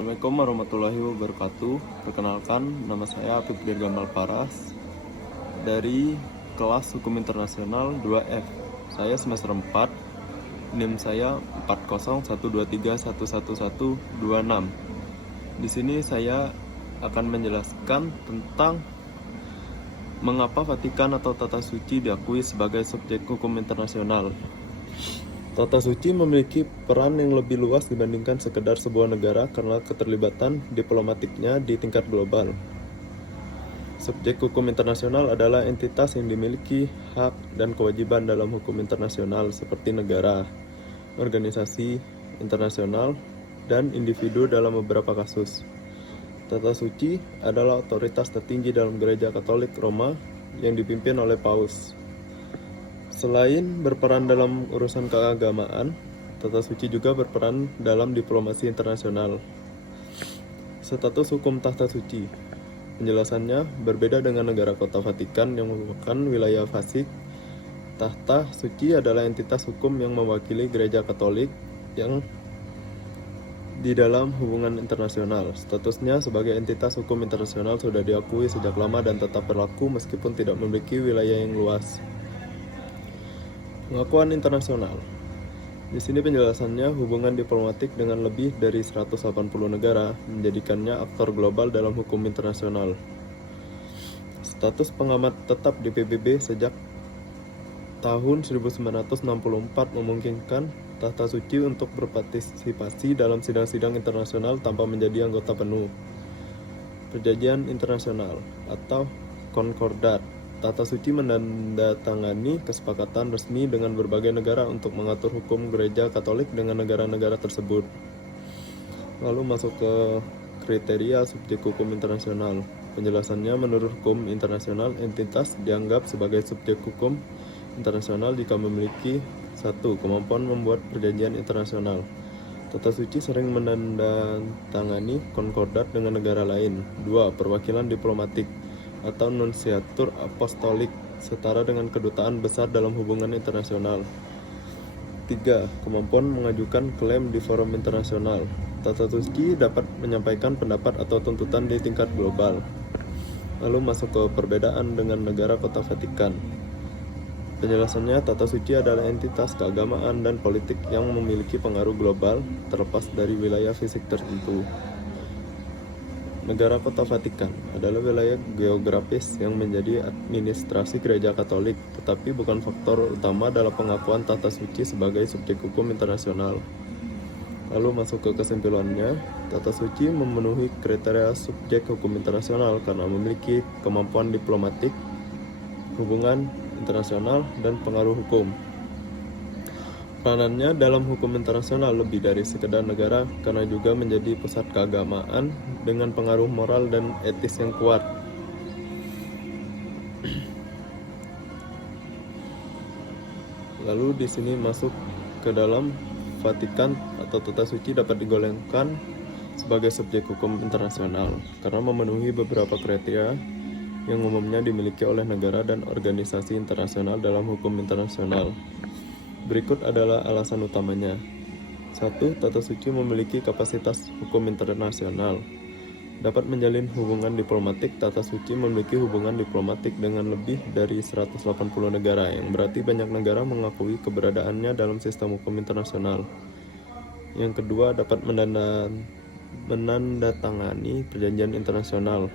Assalamualaikum warahmatullahi wabarakatuh. Perkenalkan, nama saya Apip Dirgamal Paras dari kelas Hukum Internasional 2F. Saya semester 4, NIM saya 4012311126. Di sini saya akan menjelaskan tentang mengapa Vatikan atau Tata Suci diakui sebagai subjek hukum internasional. Tata Suci memiliki peran yang lebih luas dibandingkan sekedar sebuah negara karena keterlibatan diplomatiknya di tingkat global. Subjek hukum internasional adalah entitas yang dimiliki hak dan kewajiban dalam hukum internasional seperti negara, organisasi internasional, dan individu dalam beberapa kasus. Tata Suci adalah otoritas tertinggi dalam Gereja Katolik Roma yang dipimpin oleh Paus. Selain berperan dalam urusan keagamaan, Tata Suci juga berperan dalam diplomasi internasional. Status hukum Tata Suci. Penjelasannya berbeda dengan negara kota Vatikan yang merupakan wilayah fasik. Tata Suci adalah entitas hukum yang mewakili Gereja Katolik yang di dalam hubungan internasional. Statusnya sebagai entitas hukum internasional sudah diakui sejak lama dan tetap berlaku meskipun tidak memiliki wilayah yang luas. Pengakuan internasional. Di sini penjelasannya, hubungan diplomatik dengan lebih dari 180 negara menjadikannya aktor global dalam hukum internasional. Status pengamat tetap di PBB sejak tahun 1964 memungkinkan Tata Suci untuk berpartisipasi dalam sidang-sidang internasional tanpa menjadi anggota penuh. Perjanjian internasional atau Concordat. Tata Suci menandatangani kesepakatan resmi dengan berbagai negara untuk mengatur hukum Gereja Katolik dengan negara-negara tersebut. Lalu masuk ke kriteria subjek hukum internasional. Penjelasannya, menurut hukum internasional, entitas dianggap sebagai subjek hukum internasional jika memiliki 1. Kemampuan membuat perjanjian internasional. Tata Suci sering menandatangani konkordat dengan negara lain. 2. Perwakilan diplomatik atau nunciatur apostolik setara dengan kedutaan besar dalam hubungan internasional. 3. Kemampuan mengajukan klaim di forum internasional. Tata Suci dapat menyampaikan pendapat atau tuntutan di tingkat global. Lalu masuk ke perbedaan dengan negara kota Vatikan. Penjelasannya, Tata Suci adalah entitas keagamaan dan politik yang memiliki pengaruh global terlepas dari wilayah fisik tertentu. Negara kota Vatikan adalah wilayah geografis yang menjadi administrasi Gereja Katolik, tetapi bukan faktor utama dalam pengakuan Tata Suci sebagai subjek hukum internasional. Lalu masuk ke kesimpulannya, Tata Suci memenuhi kriteria subjek hukum internasional karena memiliki kemampuan diplomatik, hubungan internasional, dan pengaruh hukum. Peranannya dalam hukum internasional lebih dari sekedar negara karena juga menjadi pusat keagamaan dengan pengaruh moral dan etis yang kuat. Lalu di sini masuk ke dalam Vatikan atau Tata Suci dapat digolongkan sebagai subjek hukum internasional karena memenuhi beberapa kriteria yang umumnya dimiliki oleh negara dan organisasi internasional dalam hukum internasional. Berikut adalah alasan utamanya. 1. Tata Suci memiliki kapasitas hukum internasional. Dapat menjalin hubungan diplomatik. Tata Suci memiliki hubungan diplomatik dengan lebih dari 180 negara, yang berarti banyak negara mengakui keberadaannya dalam sistem hukum internasional. Yang kedua, dapat menandatangani perjanjian internasional.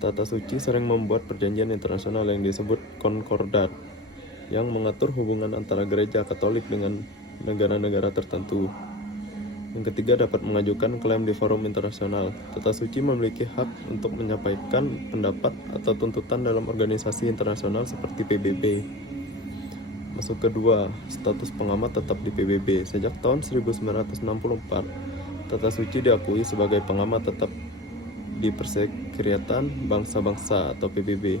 Tata Suci sering membuat perjanjian internasional yang disebut konkordat, yang mengatur hubungan antara Gereja Katolik dengan negara-negara tertentu. Yang ketiga, dapat mengajukan klaim di forum internasional. Tata Suci memiliki hak untuk menyampaikan pendapat atau tuntutan dalam organisasi internasional seperti PBB. Masuk kedua, status pengamat tetap di PBB. Sejak tahun 1964, Tata Suci diakui sebagai pengamat tetap di Persekretariatan Bangsa-Bangsa atau PBB.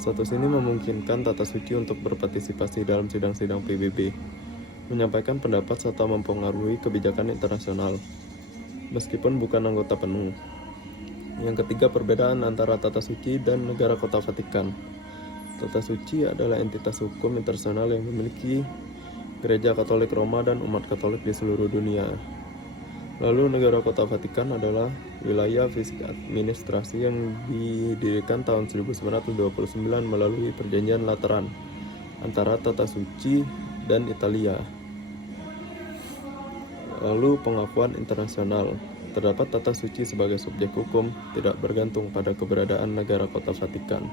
Status ini memungkinkan Tata Suci untuk berpartisipasi dalam sidang-sidang PBB, menyampaikan pendapat serta mempengaruhi kebijakan internasional, meskipun bukan anggota penuh. Yang ketiga, perbedaan antara Tata Suci dan negara kota Vatikan. Tata Suci adalah entitas hukum internasional yang memiliki Gereja Katolik Roma dan umat Katolik di seluruh dunia. Lalu negara kota Vatikan adalah wilayah fisik administrasi yang didirikan tahun 1929 melalui perjanjian Lateran antara Tata Suci dan Italia. Lalu pengakuan internasional. Terdapat tata suci sebagai subjek hukum tidak bergantung pada keberadaan negara kota Vatikan.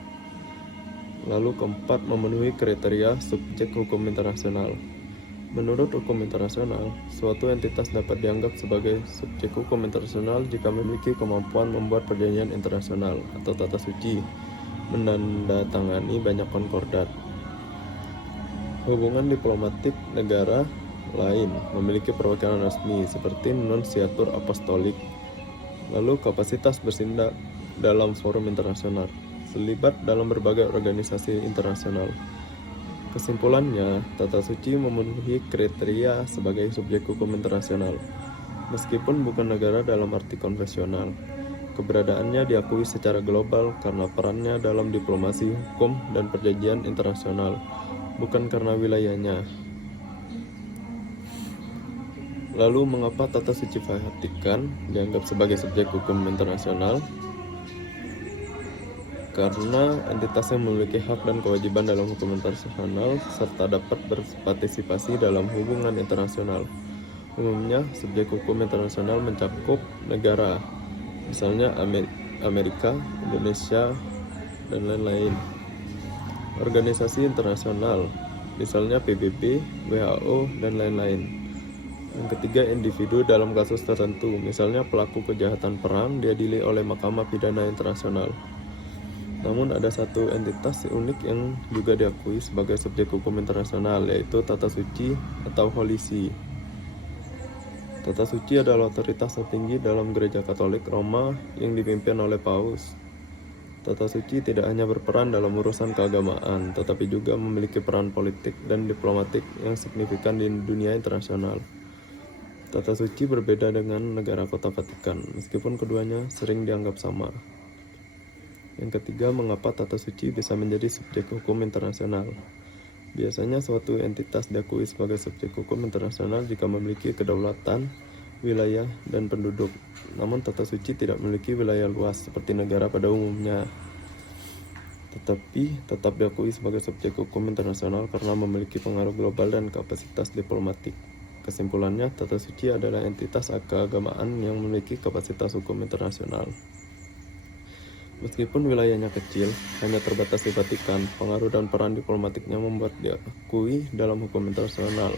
Lalu keempat, memenuhi kriteria subjek hukum internasional. Menurut hukum internasional, suatu entitas dapat dianggap sebagai subjek hukum internasional jika memiliki kemampuan membuat perjanjian internasional atau tata suci, menandatangani banyak konkordat. Hubungan diplomatik negara lain memiliki perwakilan resmi seperti nunsiatur apostolik. Lalu kapasitas bertindak dalam forum internasional, terlibat dalam berbagai organisasi internasional. Kesimpulannya, tata suci memenuhi kriteria sebagai subjek hukum internasional, meskipun bukan negara dalam arti konvensional. Keberadaannya diakui secara global karena perannya dalam diplomasi hukum dan perjanjian internasional, bukan karena wilayahnya. Lalu mengapa tata suci Vatikan dianggap sebagai subjek hukum internasional? Karena entitas yang memiliki hak dan kewajiban dalam hukum internasional serta dapat berpartisipasi dalam hubungan internasional. Umumnya, subjek hukum internasional mencakup negara, misalnya Amerika, Indonesia, dan lain-lain. Organisasi internasional, misalnya PBB, WHO, dan lain-lain. Yang ketiga, individu dalam kasus tertentu, misalnya pelaku kejahatan perang diadili oleh Mahkamah Pidana Internasional. Namun ada satu entitas unik yang juga diakui sebagai subjek hukum internasional, yaitu Tata Suci atau Holy See. Tata Suci adalah otoritas tertinggi dalam Gereja Katolik Roma yang dipimpin oleh Paus. Tata Suci tidak hanya berperan dalam urusan keagamaan, tetapi juga memiliki peran politik dan diplomatik yang signifikan di dunia internasional. Tata Suci berbeda dengan negara kota Vatikan, meskipun keduanya sering dianggap sama. Yang ketiga, mengapa tata suci bisa menjadi subjek hukum internasional? Biasanya suatu entitas diakui sebagai subjek hukum internasional jika memiliki kedaulatan, wilayah, dan penduduk. Namun tata suci tidak memiliki wilayah luas seperti negara pada umumnya, tetapi tetap diakui sebagai subjek hukum internasional karena memiliki pengaruh global dan kapasitas diplomatik. Kesimpulannya, tata suci adalah entitas keagamaan yang memiliki kapasitas hukum internasional. Meskipun wilayahnya kecil, hanya terbatas di Vatikan, pengaruh dan peran diplomatiknya membuat diakui dalam hukum internasional.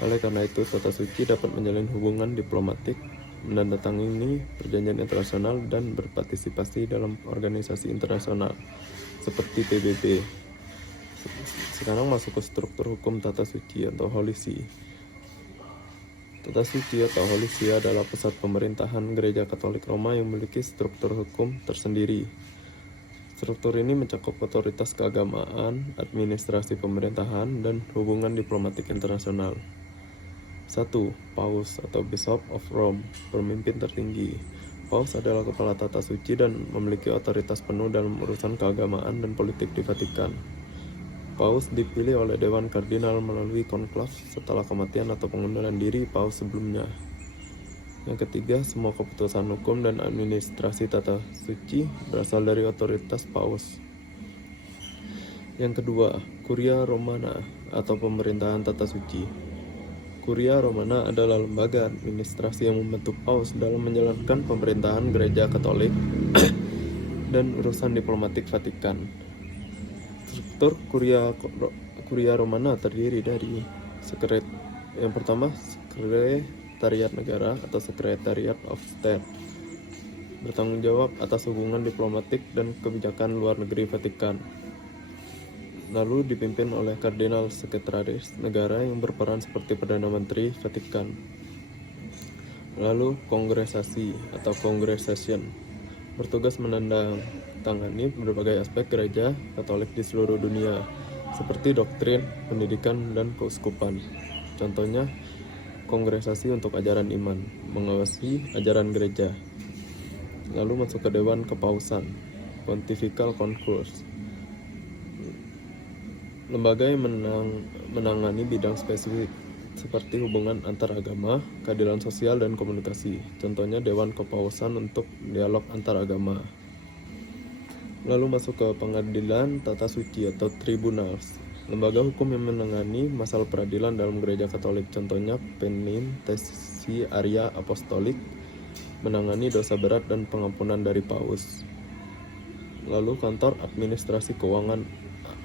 Oleh karena itu, tata suci dapat menjalin hubungan diplomatik, menandatangani perjanjian internasional, dan berpartisipasi dalam organisasi internasional seperti PBB. Sekarang masuk ke struktur hukum tata suci atau Holy See. Tata Suci atau Holy See adalah pusat pemerintahan Gereja Katolik Roma yang memiliki struktur hukum tersendiri. Struktur ini mencakup otoritas keagamaan, administrasi pemerintahan, dan hubungan diplomatik internasional. 1. Paus atau Bishop of Rome, pemimpin tertinggi. Paus adalah kepala tata suci dan memiliki otoritas penuh dalam urusan keagamaan dan politik di Vatikan. Paus dipilih oleh Dewan Kardinal melalui konklav setelah kematian atau pengunduran diri Paus sebelumnya. Yang ketiga, semua keputusan hukum dan administrasi tata suci berasal dari otoritas Paus. Yang kedua, Kuria Romana atau pemerintahan tata suci. Kuria Romana adalah lembaga administrasi yang membantu Paus dalam menjalankan pemerintahan Gereja Katolik dan urusan diplomatik Vatikan. Struktur Kuria Romana terdiri dari yang pertama, Sekretariat Negara atau Secretariat of State, bertanggung jawab atas hubungan diplomatik dan kebijakan luar negeri Vatikan. Lalu dipimpin oleh Kardinal Sekretaris Negara yang berperan seperti Perdana Menteri Vatikan. Lalu Kongresasi atau Congregation, bertugas menandatangani berbagai aspek gereja Katolik di seluruh dunia, seperti doktrin, pendidikan, dan keuskupan. Contohnya, Kongresasi untuk ajaran iman, mengawasi ajaran gereja. Lalu masuk ke Dewan Kepausan, Pontifical Concourse, lembaga yang menangani bidang spesifik. seperti hubungan antar agama, keadilan sosial, dan komunikasi. Contohnya Dewan Kepausan untuk dialog antar agama. Lalu masuk ke pengadilan tata suci atau tribunals, lembaga hukum yang menangani masalah peradilan dalam gereja Katolik. Contohnya Penitentiaria Apostolik, menangani dosa berat dan pengampunan dari paus. Lalu kantor administrasi keuangan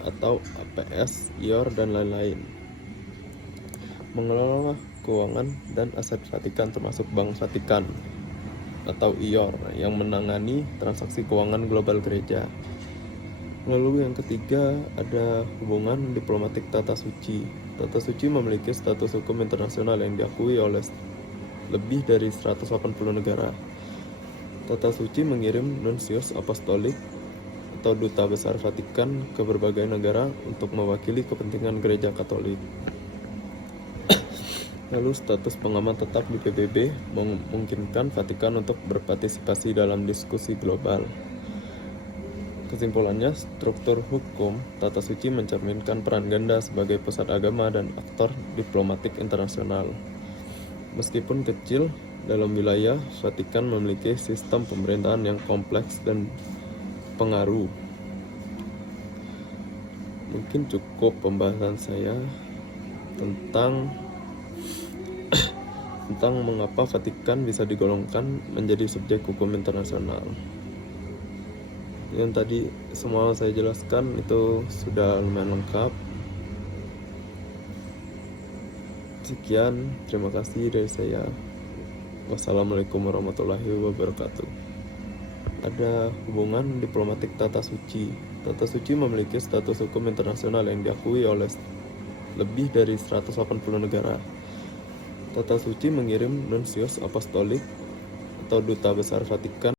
atau APS, IOR, dan lain-lain, mengelola keuangan dan aset Vatikan termasuk Bank Vatikan atau IOR yang menangani transaksi keuangan global gereja. Lalu yang ketiga ada hubungan diplomatik tata suci. Tata suci memiliki status hukum internasional yang diakui oleh lebih dari 180 negara. Tata suci mengirim nunsius apostolik atau duta besar Vatikan ke berbagai negara untuk mewakili kepentingan gereja Katolik. Lalu status pengamat tetap di PBB memungkinkan Vatikan untuk berpartisipasi dalam diskusi global. Kesimpulannya, struktur hukum tata suci mencerminkan peran ganda sebagai pusat agama dan aktor diplomatik internasional. Meskipun kecil dalam wilayah, Vatikan memiliki sistem pemerintahan yang kompleks dan pengaruh. Mungkin cukup pembahasan saya tentang mengapa Vatikan bisa digolongkan menjadi subjek hukum internasional. Yang tadi semua saya jelaskan itu sudah lumayan lengkap. Sekian, terima kasih dari saya. Wassalamualaikum warahmatullahi wabarakatuh. Ada hubungan diplomatik tata suci. Tata suci memiliki status hukum internasional yang diakui oleh lebih dari 180 negara. Tata suci mengirim nunsius apostolik atau duta besar Vatikan